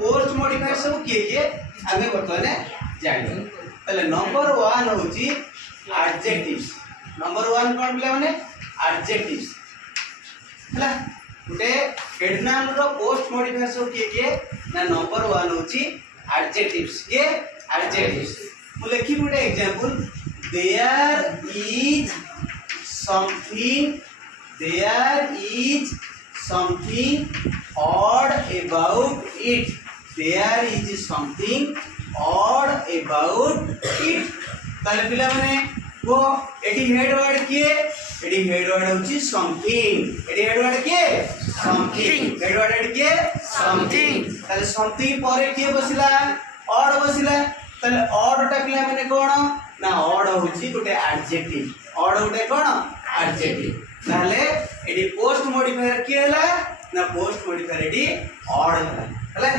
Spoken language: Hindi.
पोस्ट मॉडिफायर सब किए आगे बर्तमान जान ताले नंबर 1 होची एडजेक्टिव्स नंबर 1 कोन बोले माने एडजेक्टिव्स हला गुटे हेड नाम रो पोस्ट मॉडिफायर सब किए ना नंबर 1 होची एडजेक्टिव्स के एडजेक्टिव्स मु लिखि गुटे example there is something odd about it there is something odd about it ताले पिला माने वो एडी हेड वर्ड किए एडी हेड वर्ड होची समथिंग एडी हेड वर्ड किए समथिंग हेड वर्ड किए समथिंग ताले समथिंग परे किए बसिला odd बसिला ताले odd टा पिला माने कोन ना odd होची गुटे एडजेक्टिव odd गुटे कोन एडजेक्टिव ताले एडी पोस्ट मॉडिफायर किए हला ना पोस्ट मॉडिफायर एडी odd हला